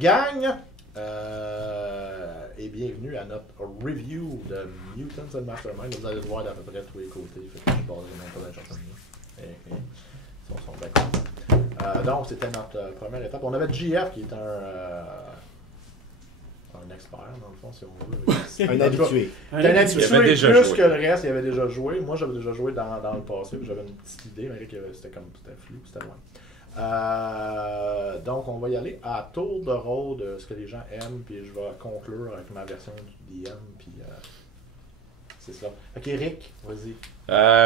Gang! Et bienvenue à notre review de Mutants and Mastermind. Vous allez le voir d'à peu près de tous les côtés. Fait que je parlerai même pas de la chanson. Ils sont bien contents. Donc, c'était notre première étape. On avait JF qui est un expert, dans le fond, si on veut. Un habitué. Un habitué plus que le reste. Il avait déjà joué. Moi, j'avais déjà joué dans le passé. J'avais une petite idée, mais c'était flou, c'était loin. Donc, on va y aller à tour de rôle de ce que les gens aiment, puis je vais conclure avec ma version du DM, puis c'est ça. Ok, Eric, vas-y.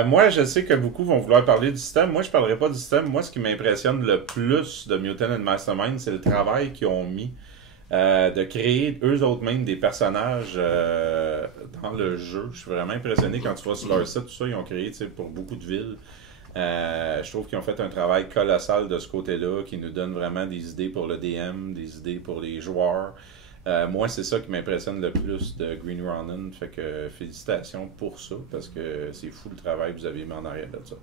Moi, je sais que beaucoup vont vouloir parler du système. Moi, je parlerai pas du système. Moi, ce qui m'impressionne le plus de Mutant and Mastermind, c'est le travail qu'ils ont mis de créer eux autres mêmes des personnages dans le jeu. Je suis vraiment impressionné quand tu vois sur leur site, tout ça, ils ont créé pour beaucoup de villes. Je trouve qu'ils ont fait un travail colossal de ce côté-là, qui nous donne vraiment des idées pour le DM, des idées pour les joueurs. Moi, c'est ça qui m'impressionne le plus de Green Ronin. Fait que félicitations pour ça, parce que c'est fou le travail que vous avez mis en arrière de ça.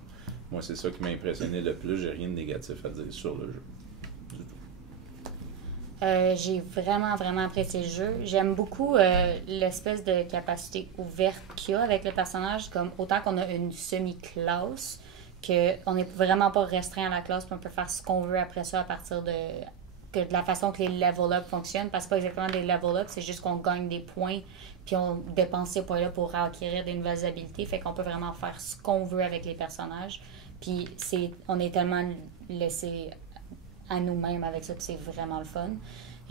Moi, c'est ça qui m'a impressionné le plus. J'ai rien de négatif à dire sur le jeu. Du tout. J'ai vraiment apprécié le jeu. J'aime beaucoup l'espèce de capacité ouverte qu'il y a avec le personnage, comme autant qu'on a une semi-classe, qu'on n'est vraiment pas restreint à la classe, puis on peut faire ce qu'on veut après ça à partir de la façon que les level-up fonctionnent. Parce que c'est pas exactement des level-up, c'est juste qu'on gagne des points, puis on dépense ces points-là pour acquérir des nouvelles habilités. Fait qu'on peut vraiment faire ce qu'on veut avec les personnages. Puis on est tellement laissé à nous-mêmes avec ça, puis c'est vraiment le fun.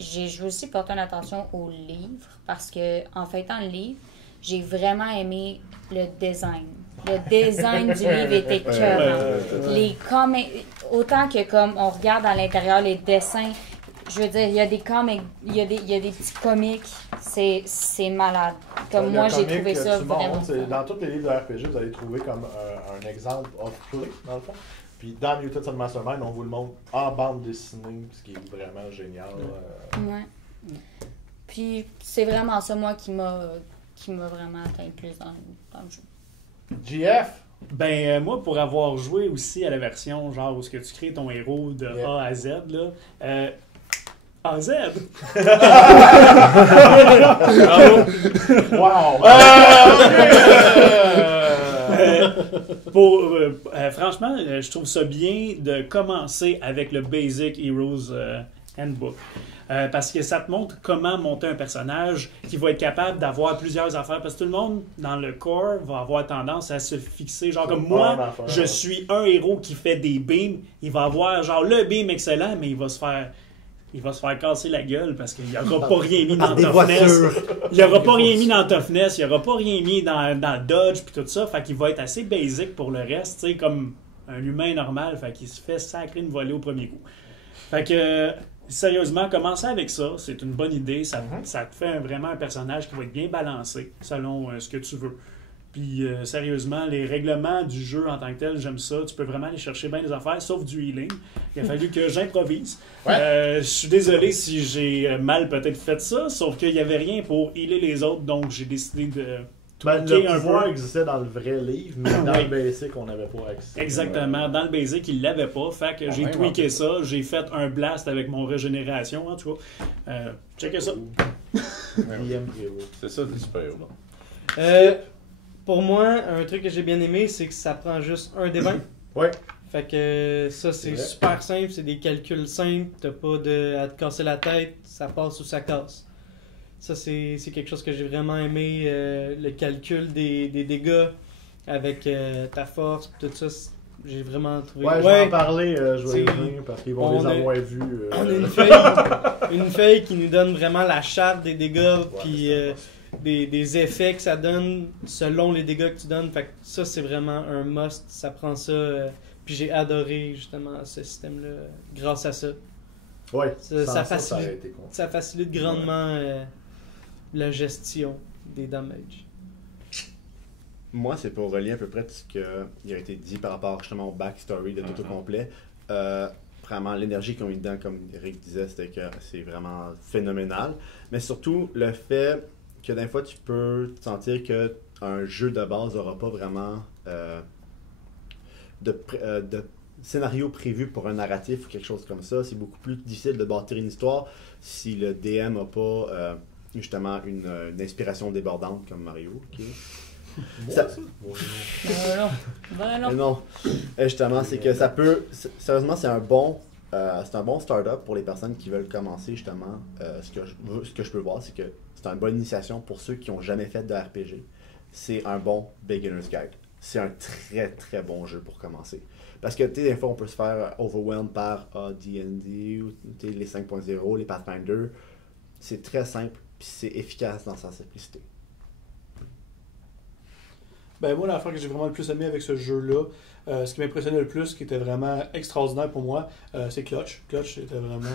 Je veux aussi porter une attention au livre, parce que en feuilletant le livre, j'ai vraiment aimé le design. Le design du livre était écœurant. Les comics, autant que comme on regarde à l'intérieur les dessins, je veux dire, il y a des comics, il y a des petits comics, c'est malade. Comme moi, j'ai trouvé ça vraiment fun. Dans tous les livres de RPG, vous allez trouver comme un exemple of play, dans le fond. Puis dans Mutants and Mastermind, on vous le montre en bande dessinée, ce qui est vraiment génial. Ouais. Puis c'est vraiment ça, moi, qui m'a vraiment atteint plus dans le jeu. JF? Ben, moi, pour avoir joué aussi à la version, genre, où ce que tu crées ton héros de A à Z, là, A à Z! Wow! Franchement, je trouve ça bien de commencer avec le Basic Heroes Handbook. Parce que ça te montre comment monter un personnage qui va être capable d'avoir plusieurs affaires. Parce que tout le monde, dans le corps, va avoir tendance à se fixer. Genre comme moi, je suis un héros qui fait des beams. Il va avoir genre le beam excellent, mais il va se faire casser la gueule parce qu'il n'aura pas rien mis dans Toughness. Il n'aura pas rien mis dans Toughness. Il n'aura pas rien mis dans Dodge puis tout ça. Fait qu'il va être assez basic pour le reste. Tu sais, comme un humain normal. Fait qu'il se fait sacrer une volée au premier coup. Fait que... Sérieusement, commencer avec ça, c'est une bonne idée. Ça te fait vraiment un personnage qui va être bien balancé selon ce que tu veux. Puis, sérieusement, les règlements du jeu en tant que tel, j'aime ça. Tu peux vraiment aller chercher bien des affaires, sauf du healing. Il a fallu que j'improvise. Je suis désolé si j'ai mal peut-être fait ça, sauf qu'il n'y avait rien pour healer les autres, donc j'ai décidé de... le pouvoir existait dans le vrai livre, mais dans le basic, on n'avait pas accès. Exactement. Dans le basic, il l'avait pas. Fait que j'ai tweaké ça. J'ai fait un blast avec mon régénération, en tout cas. Checkez ça. C'est ça, des super-héros. Pour moi, un truc que j'ai bien aimé, c'est que ça prend juste un des 20. Ouais. Fait que ça, c'est super simple. C'est des calculs simples. T'as pas à te casser la tête. Ça passe ou ça casse. Ça, c'est quelque chose que j'ai vraiment aimé. Le calcul des dégâts avec ta force, tout ça, j'ai vraiment trouvé... Ouais, je vais en parler, je vais y venir, parce qu'ils vont les avoir vus. On a une feuille qui nous donne vraiment la charte des dégâts, puis des effets que ça donne selon les dégâts que tu donnes. Fait que ça, c'est vraiment un must. Ça prend ça. Puis j'ai adoré, justement, ce système-là, grâce à ça. Ouais, ça facilite grandement... la gestion des damages. Moi, c'est pour relier à peu près ce qui a été dit par rapport justement au backstory de tout au complet. Vraiment, l'énergie qu'ils ont mis dedans, comme Eric disait, c'était que c'est vraiment phénoménal. Mais surtout, le fait que des fois, tu peux sentir qu'un jeu de base n'aura pas vraiment de scénario prévu pour un narratif ou quelque chose comme ça. C'est beaucoup plus difficile de bâtir une histoire si le DM n'a pas justement une inspiration débordante comme Mario. Ça... Ben non. Non, justement, c'est que ça peut... Sérieusement, c'est un bon start-up pour les personnes qui veulent commencer, justement. Ce que je peux voir, c'est que c'est une bonne initiation pour ceux qui n'ont jamais fait de RPG. C'est un bon beginner's guide. C'est un très, très bon jeu pour commencer. Parce que, tu sais, des fois, on peut se faire overwhelmed par D&D, ou les 5.0, les Pathfinder. C'est très simple, puis c'est efficace dans sa simplicité. Ben moi, l'affaire que j'ai vraiment le plus aimé avec ce jeu-là, ce qui m'impressionnait le plus, qui était vraiment extraordinaire pour moi, c'est Clutch. Clutch était vraiment...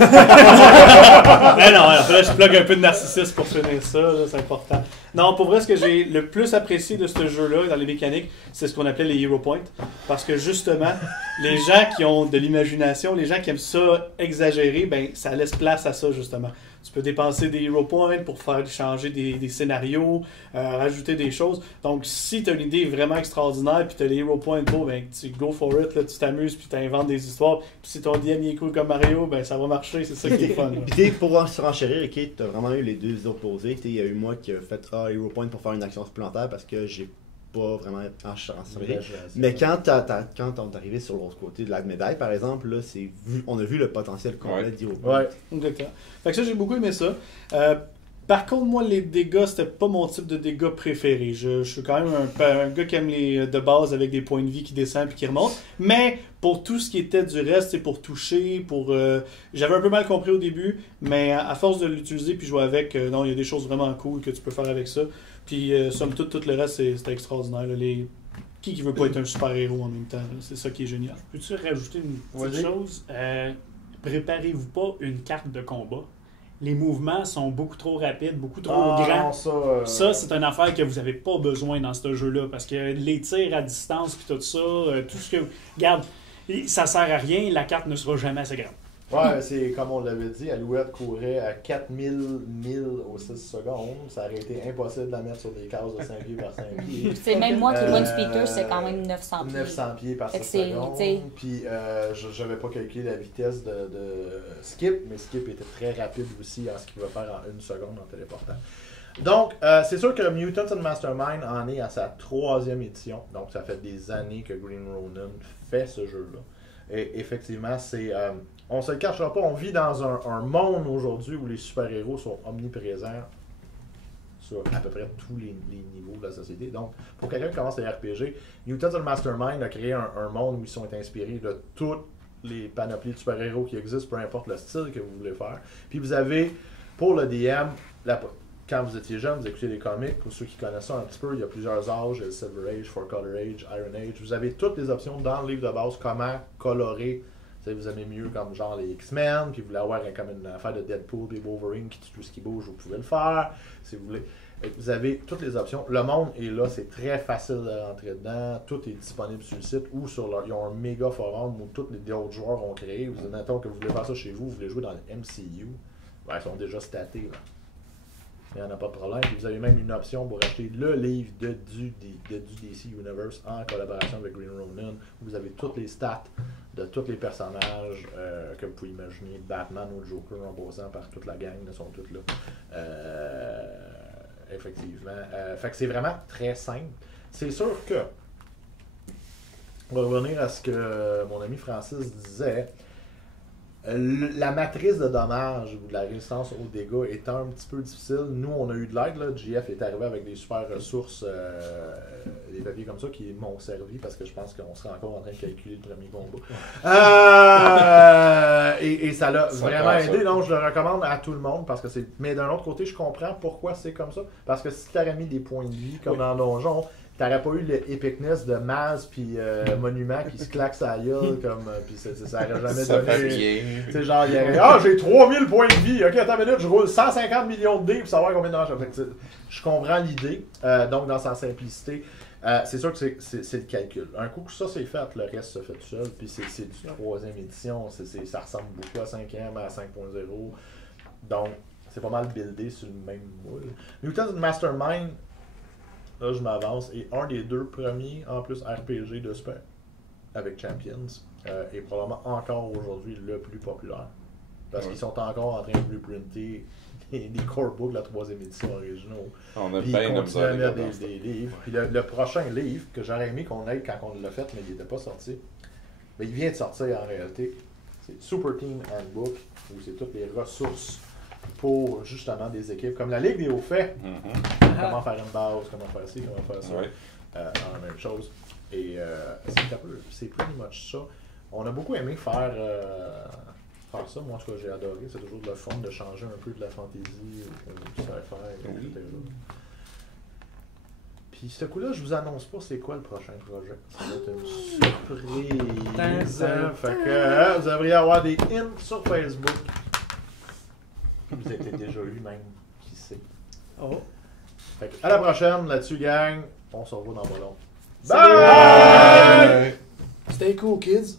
Ben non, là, je plug un peu de narcissisme pour finir ça, là, c'est important. Non, pour vrai, ce que j'ai le plus apprécié de ce jeu-là, dans les mécaniques, c'est ce qu'on appelait les Hero Points. Parce que justement, les gens qui ont de l'imagination, les gens qui aiment ça exagérer, ben ça laisse place à ça, justement. Tu peux dépenser des Hero Points pour faire changer des scénarios, rajouter des choses. Donc, si tu as une idée vraiment extraordinaire, puis tu as les Hero Points pour, ben tu go for it, là, tu t'amuses, puis tu inventes des histoires. Puis si ton DM est cool comme Mario, ben ça va marcher, c'est ça qui est fun. Puis pour se renchérir, tu as vraiment eu les deux opposés. Il y a eu moi qui a fait Hero Point pour faire une action supplémentaire parce que j'ai pas vraiment enchanté. Mais quand on est arrivé sur l'autre côté de la médaille, par exemple, là, on a vu le potentiel complet d'Hero Point. Ouais, exactement. Fait que ça, j'ai beaucoup aimé ça. Par contre, moi, les dégâts, c'était pas mon type de dégâts préféré. Je suis quand même un gars qui aime les de base avec des points de vie qui descendent puis qui remontent. Mais pour tout ce qui était du reste, c'est pour toucher, j'avais un peu mal compris au début, mais à force de l'utiliser puis jouer avec, non, il y a des choses vraiment cool que tu peux faire avec ça. Puis, somme toute, tout le reste, c'était extraordinaire. Là. Qui veut pas être un super-héros en même temps? Là? C'est ça qui est génial. Peux-tu rajouter une petite chose? Préparez-vous pas une carte de combat. Les mouvements sont beaucoup trop rapides, beaucoup trop grands. Ça, c'est une affaire que vous n'avez pas besoin dans ce jeu-là. Parce que les tirs à distance puis tout ça, tout ce que... Regarde, ça sert à rien, la carte ne sera jamais assez grande. Ouais, c'est comme on l'avait dit, Alouette courait à 4000 milles aux 6 secondes. Ça aurait été impossible de la mettre sur des cases de 5 pieds par 5 pieds. C'est même moi qui vois une speaker, c'est quand même 900 pieds. 900 pieds par 6 secondes. Puis je n'avais pas calculé la vitesse de Skip, mais Skip était très rapide aussi en ce qu'il va faire en 1 seconde en téléportant. Donc, c'est sûr que Mutants and Mastermind en est à sa 3e édition. Donc, ça fait des années que Green Ronin fait ce jeu-là. Et effectivement, on se le cachera pas, on vit dans un monde aujourd'hui où les super-héros sont omniprésents sur à peu près tous les niveaux de la société. Donc, pour quelqu'un qui commence les RPG, Mutants and Mastermind a créé un monde où ils sont inspirés de toutes les panoplies de super-héros qui existent, peu importe le style que vous voulez faire. Puis vous avez, pour le DM, quand vous étiez jeune, vous écoutez les comics, pour ceux qui connaissent ça un petit peu, il y a plusieurs âges, il y a le Silver Age, Four Color Age, Iron Age. Vous avez toutes les options dans le livre de base, comment colorer. Vous aimez mieux comme genre les X-Men, puis vous voulez avoir comme une affaire de Deadpool et Wolverine qui tue tout ce qui bouge, vous pouvez le faire. Si vous voulez. Vous avez toutes les options. Le monde est là, c'est très facile de rentrer dedans. Tout est disponible sur le site ou ils ont un méga forum où tous les autres joueurs ont créé. Vous mettons que vous voulez faire ça chez vous, vous voulez jouer dans le MCU, ben, ils sont déjà statés. Là. Il n'y en a pas de problème. Puis vous avez même une option pour acheter le livre du DC Universe en collaboration avec Green Ronin, où vous avez toutes les stats de tous les personnages que vous pouvez imaginer, Batman ou Joker en passant par toute la gang, ils sont tous là. Effectivement. Fait que c'est vraiment très simple. C'est sûr que, on va revenir à ce que mon ami Francis disait, la matrice de dommages ou de la résistance aux dégâts est un petit peu difficile. Nous, on a eu de l'aide. Là. JF est arrivé avec des super ressources, des papiers comme ça qui m'ont servi parce que je pense qu'on serait encore en train de calculer le premier combat. Et ça l'a vraiment aidé. Donc, je le recommande à tout le monde parce que c'est. Mais d'un autre côté, je comprends pourquoi c'est comme ça. Parce que si tu avais mis des points de vie comme dans Donjon, t'aurais pas eu l'épicness de Maz puis Monument qui se claque sa gueule comme puis ça aurait jamais donné. Tu sais genre il y aurait j'ai 3000 points de vie. OK, attends une minute, je roule 150 millions de dés pour savoir combien de dommages. Je comprends l'idée. Donc dans sa simplicité, c'est sûr que c'est le calcul. Un coup que ça c'est fait, le reste se fait tout seul. Puis c'est du 3e édition, ça ressemble beaucoup à 5e, à 5.0. Donc c'est pas mal buildé sur le même moule. Mutants and Mastermind, là, je m'avance. Et un des 2 premiers, en plus, RPG de super. avec Champions est probablement encore aujourd'hui le plus populaire. Parce qu'ils sont encore en train de blueprinter des core books de la 3e édition originaux. On a Puis bien ils de continuent à misère mettre avec des livres. Puis le prochain livre que j'aurais aimé qu'on ait quand on l'a fait, mais il n'était pas sorti, mais il vient de sortir en réalité. C'est Super Team Handbook, où c'est toutes les ressources pour justement des équipes comme la Ligue des Hauts Faits. Comment faire une base, comment faire ci, comment faire ça. Ouais. La même chose. Et c'est pretty much ça. On a beaucoup aimé faire ça. Moi, en tout cas, j'ai adoré. C'est toujours de le fun de changer un peu de la fantasy ou du sci-fi, etc. Puis, ce coup-là, je vous annonce pas c'est quoi le prochain projet. Ça va être une surprise. Fait que vous devriez avoir des hints sur Facebook. Vous avez déjà eu même, qui sait. Oh. Fait que, à la prochaine, là-dessus, gang. On se revoit dans pas long. Salut! Bye! Stay cool, kids.